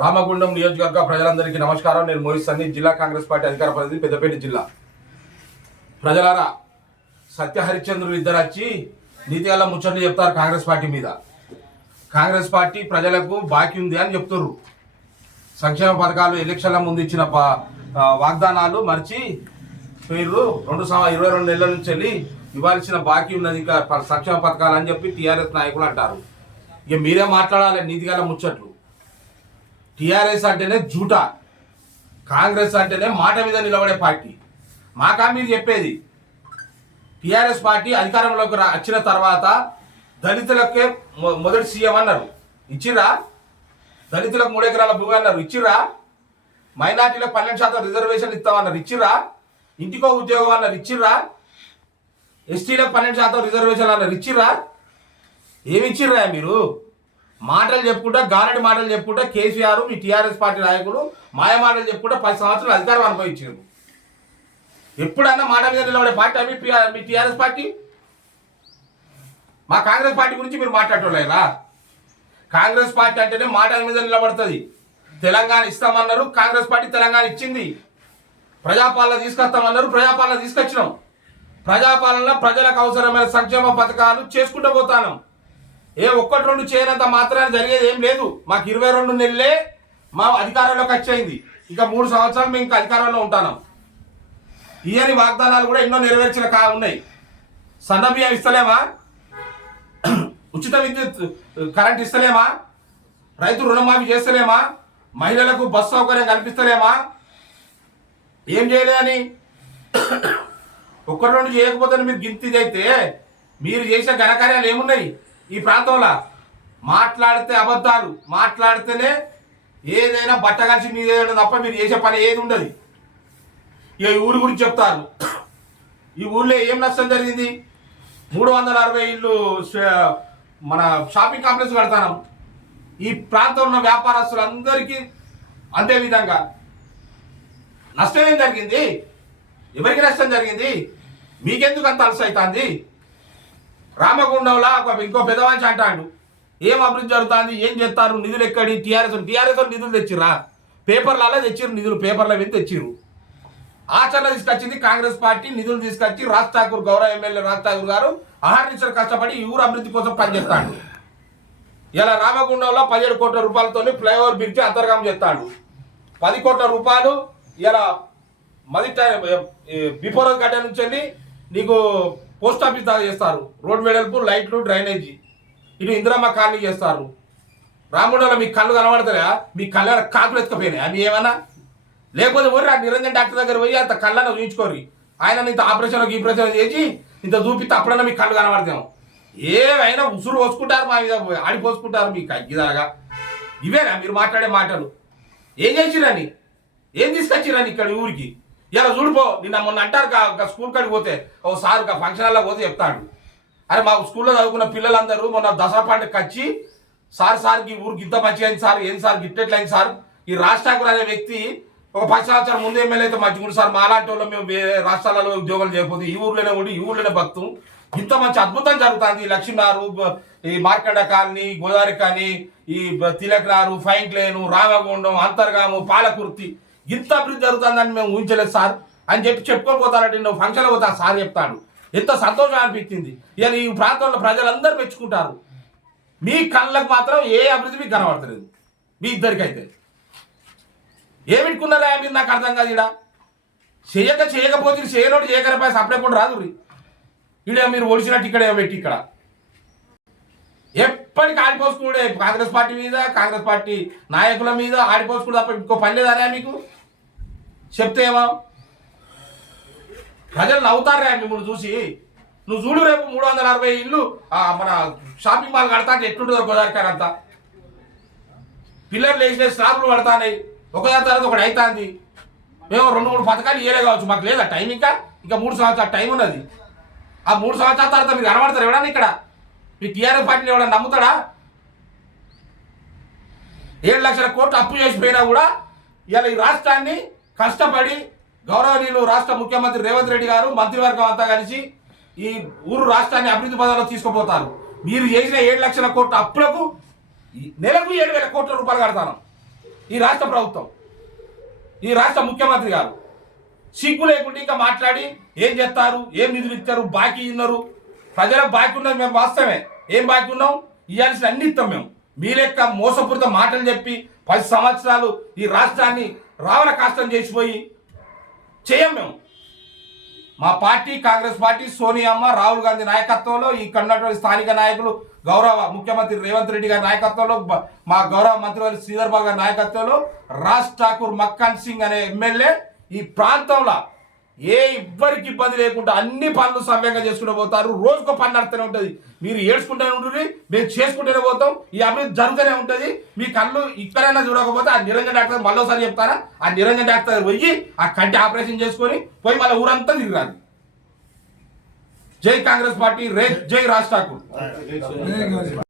రామగుండం నియోజకవర్గ ప్రజలందరికీ నమస్కారం. నేను మోహిత్ సన్నీ, జిల్లా కాంగ్రెస్ పార్టీ అధికార ప్రతినిధి, పెద్దపల్లి జిల్లా. ప్రజలారా, సత్య హరిశ్చంద్రులు ఇద్దరు వచ్చి నీతిగల ముచ్చట్లు చెప్తారు కాంగ్రెస్ పార్టీ మీద. కాంగ్రెస్ పార్టీ ప్రజలకు బాకీ ఉంది అని చెప్తున్నారు. సంక్షేమ పథకాలు ఎలక్షన్ల ముందు ఇచ్చిన వాగ్దానాలు మర్చి పేర్లు 22 నెలల నుంచి వెళ్ళి ఇవ్వాల్సిన బాకీ ఉన్నది ఇంకా సంక్షేమ పథకాలు అని చెప్పి టీఆర్ఎస్ నాయకులు అంటారు. ఇక మీరే మాట్లాడాలి నీతిగల ముచ్చట్లు. టీఆర్ఎస్ అంటేనే జూటా, కాంగ్రెస్ అంటేనే మాట మీద నిలబడే పార్టీ. మాకా మీరు చెప్పేది? టీఆర్ఎస్ పార్టీ అధికారంలోకి వచ్చిన తర్వాత దళితులకే మొదటి సీఎం అన్నారు, ఇచ్చిర్రా? దళితులకు 3 ఎకరాల భూమి అన్నారు, ఇచ్చిర్రా? మైనార్టీలకు 12% రిజర్వేషన్ ఇస్తామన్నారు, ఇచ్చిర్రా? ఇంటికో ఉద్యోగం అన్నారు, ఇచ్చిర్రా? ఎస్టీలకు 12% రిజర్వేషన్ అన్నారు, ఇచ్చిర్రా? ఏమి ఇచ్చిర్రా? మీరు మాటలు చెప్పుకుంటా, గారడి మాటలు చెప్పుకుంటా కేసీఆర్ మీ టీఆర్ఎస్ పార్టీ నాయకులు మాయ మాటలు చెప్పుకుంటా 10 సంవత్సరాలు అధికారం అనుభవించారు. ఎప్పుడన్నా మాట మీద నిలబడే పార్టీ మీ టీఆర్ఎస్ పార్టీ? మా కాంగ్రెస్ పార్టీ గురించి మీరు మాట్లాడలేరా? కాంగ్రెస్ పార్టీ అంటేనే మాట మీద నిలబడుతుంది. తెలంగాణ ఇస్తామన్నారు, కాంగ్రెస్ పార్టీ తెలంగాణ ఇచ్చింది. ప్రజాపాలన తీసుకొస్తామన్నారు, ప్రజాపాలన తీసుకొచ్చినాం. ప్రజాపాలనలో ప్రజలకు అవసరమైన సంక్షేమ పథకాలు చేసుకుంటూ పోతాను. 1-2 చేయనంత మాత్రాన జరిగేది ఏం లేదు. మాకు 22 నెలలే మా అధికారంలోకి వచ్చేయింది. ఇక 3 సంవత్సరాలు మేము ఇంకా అధికారంలో ఉంటాను. ఇయని వాగ్దానాలు కూడా ఎన్నో నెరవేర్చిన ఉన్నాయి. సన్న బియ్యం ఇస్తలేమా? ఉచిత విద్యుత్ కరెంట్ ఇస్తలేమా? రైతు రుణమాఫీ చేస్తలేమా? మహిళలకు బస్సు సౌకర్యం కల్పిస్తలేమా? ఏం చేయలేదని 1-2 చేయకపోతే మీరు గింతిది అయితే మీరు చేసే ఘనకార్యాలు ఏమున్నాయి ఈ ప్రాంతంలో? మాట్లాడితే అబద్ధాలు, మాట్లాడితేనే ఏదైనా బట్ట కలిసి మీద తప్ప మీరు చేసే పని ఏది ఉండదు. ఇక ఈ ఊరి గురించి చెప్తారు. ఈ ఊర్లో ఏం నష్టం జరిగింది? 360 ఇళ్ళు మన షాపింగ్ కాంప్లెక్స్ కడతాను. ఈ ప్రాంతంలో ఉన్న వ్యాపారస్తులందరికీ అంతే విధంగా నష్టం ఏం జరిగింది? ఎవరికి నష్టం జరిగింది? మీకెందుకు అంత అలస అవుతుంది? రామగుండంలో ఇంకో పెద్దవాంచి అంటాడు, ఏం అభివృద్ధి జరుగుతుంది, ఏం చేస్తారు, నిధులు ఎక్కడి? టీఆర్ఎస్ నిధులు తెచ్చిర్రా? పేపర్లలో తెచ్చిర్రు నిధులు, పేపర్ల మీద తెచ్చిర్రు. ఆచరణ తీసుకొచ్చింది కాంగ్రెస్ పార్టీ. నిధులు తీసుకొచ్చి రాజ్ ఠాకూర్, గౌరవ ఎమ్మెల్యే రాజ్ ఠాకూర్ గారు అహర్నిశలు కష్టపడి ఈ ఊరు అభివృద్ధి కోసం పనిచేస్తాడు. ఇలా రామగుండంలో 17 కోట్ల రూపాయలతో ఫ్లైఓవర్ బ్రిడ్జి అంతర్గతం చేస్తాడు. 10 కోట్ల రూపాయలు ఇలా బిఫోర్ గడ్డ నుంచి వెళ్ళి నీకు పోస్ట్ ఆఫీస్ దాకా చేస్తారు. రోడ్ వెడల్పు, లైట్లు, డ్రైనేజీ. ఇటు ఇందిరమ్మ కాలనీ చేస్తారు. రామగుండంలో మీ కళ్ళు కనబడతాయా? మీ కళ్ళ కాకులు ఎత్తుకపోయినాయి అని ఏమన్నా? లేకపోతే పోయి నిరంజన్ డాక్టర్ దగ్గర పోయి అంత కళ్ళను చూయించుకోరు. ఆయన ఇంత ఆపరేషన్ చేసి ఇంత చూపిస్తే అప్పుడన్నా మీ కళ్ళు కనబడతాం. ఏమైనా ఉసురు పోసుకుంటారు మా మీద, ఆడిపోసుకుంటారు మీ కగ్గిదాగా. ఇవేనా మీరు మాట్లాడే మాటలు? ఏం చేసిరని, ఏం తీసుకొచ్చిరని ఇక్కడ ఊరికి? ఇలా చూడిపో, నిన్న మొన్న అంటారు స్కూల్ కాడికి పోతే ఓ సార్ ఫంక్షన్ హాల్లో పోతే చెప్తాడు, అరే మా స్కూల్లో చదువుకున్న పిల్లలందరూ మొన్న దసరా పండుగకి వచ్చి సార్కి ఊరికి ఇంత మంచిగా అయింది సార్, ఏం సార్ గిట్టెట్లయింది సార్. ఈ రాజ్ ఠాకూర్ అనే వ్యక్తి ఒక 10 సంవత్సరాల ముందు ఎమ్మెల్యే అయితే మంచిగా సార్, మా అలాంటి వాళ్ళు మేము వేరే రాష్ట్రాలలో ఉద్యోగాలు చేయకపోతే ఈ ఊర్లోనే ఉండి ఈ ఊర్లోనే బతుకు, ఇంత మంచి అద్భుతం జరుగుతుంది. లక్ష్మీనారు, ఈ మార్కండ కాలనీ, గోదావరి కాలనీ, ఈ తిలక్నారు, ఫైన్ లేను, రామగుండం, అంతర్గాము, పాలకుర్తి, ఇంత అభివృద్ధి జరుగుతుందని మేము ఊహించలేదు సార్ అని చెప్పుకొని పోతారంటే నువ్వు ఫంక్షన్లో పోతా సార్ చెప్తాడు. ఎంత సంతోషం అనిపించింది. ఇలా ఈ ప్రాంతంలో ప్రజలందరూ మెచ్చుకుంటారు. మీ కళ్ళకు మాత్రం ఏ అభివృద్ధి మీకు కనబడతలేదు. మీ ఇద్దరికైతే ఏమిట్టుకున్నారా మీరు? నాకు అర్థం కాదు. ఇక్కడ చేయకపోతే చేయనోడు చేయకరపై సపరేట్ కూడా రాదు. ఇక్కడ మీరు ఒడిసినట్టు ఇక్కడ పెట్టి ఇక్కడ ఎప్పటికీ ఆడిపోసుకుంటే కాంగ్రెస్ పార్టీ మీద, కాంగ్రెస్ పార్టీ నాయకుల మీద ఆడిపోసుకుంటే తప్ప ఇంకో పని లేదనే మీకు చెప్తే ఏమో ప్రజలు నవ్వుతారా మిమ్మల్ని చూసి? నువ్వు చూడు, రేపు 360 ఇళ్ళు మన షాపింగ్ మాల్ కడతా అంటే ఎట్లుంటుందో గోదావరికారు అంతా. పిల్లర్లు వేసిన స్లాబ్లు పడతాయి, ఒకదాని తర్వాత ఒకటి అవుతుంది. మేము 2-3 పథకాలు ఇయ్యలే కావచ్చు, మాకు లేదా టైం? ఇంకా 3 సంవత్సరాల టైం ఉన్నది. ఆ 3 సంవత్సరాల తర్వాత మీరు కనబడతారు ఎవడన్నా? ఇక్కడ మీ టీఆర్ఎస్ పార్టీని ఎవడన్నా నమ్ముతాడా? 7 లక్షల కోట్లు అప్పు చేసిపోయినా కూడా ఇలా ఈ రాష్ట్రాన్ని కష్టపడి గౌరవనీయులు రాష్ట్ర ముఖ్యమంత్రి రేవంత్ రెడ్డి గారు, మంత్రివర్గం అంతా కలిసి ఈ ఊరు రాష్ట్రాన్ని అభివృద్ధి పదంలో తీసుకుపోతారు. మీరు చేసిన 7 లక్షల కోట్ల అప్పులకు నెలకు 7,000 కోట్ల రూపాయలు కడతాను. ఈ రాష్ట్ర ప్రభుత్వం, ఈ రాష్ట్ర ముఖ్యమంత్రి గారు సిగ్గు లేకుండా ఇంకా మాట్లాడి ఏం చేస్తారు, ఏం నిధులు ఇచ్చారు, బాకీ ఉన్నారు, ప్రజలకు బాకీ ఉన్నది మేము వాస్తవమే. ఏం బాకీ ఉన్నాం, ఇవ్వాల్సిన అన్ని ఇస్తాం మేము. మీ లెక్క మోసపూరిత మాటలు చెప్పి 10 సంవత్సరాలు ఈ రాష్ట్రాన్ని రావణ కాష్టం చేసిపోయి చేయం మేము. మా పార్టీ కాంగ్రెస్ పార్టీ సోనియమ్మ రాహుల్ గాంధీ నాయకత్వంలో, ఈ కన్నటువంటి స్థానిక నాయకులు గౌరవ ముఖ్యమంత్రి రేవంత్ రెడ్డి గారి నాయకత్వంలో, మా గౌరవ మంత్రివర్గ శ్రీధర్ బాబు గారి నాయకత్వంలో రాజ్ ఠాకూర్ మక్కన్ సింగ్ అనే ఎమ్మెల్యే ఈ ప్రాంతంలో ఎవ్వరికి ఇబ్బంది లేకుండా అన్ని పనులు సవ్యంగా చేసుకుంటూ పోతారు. రోజుకో పని నడుతూనే ఉంటుంది. మీరు ఏడ్చుకుంటూనే ఉంటుంది, మేము చేసుకుంటూనే పోతాం. ఈ అభివృద్ధి జరుగుతూనే ఉంటుంది. మీ కళ్ళు ఇక్కడైనా చూడకపోతే ఆ నిరంజన్ డాక్టర్ మళ్ళీసారి చెప్తారా, ఆ నిరంజన్ డాక్టర్ పోయి ఆ కంటి ఆపరేషన్ చేసుకొని పోయి మళ్ళీ ఊరంతా తిరిగారు. జై కాంగ్రెస్ పార్టీ, జై రాజ్ ఠాకూర్.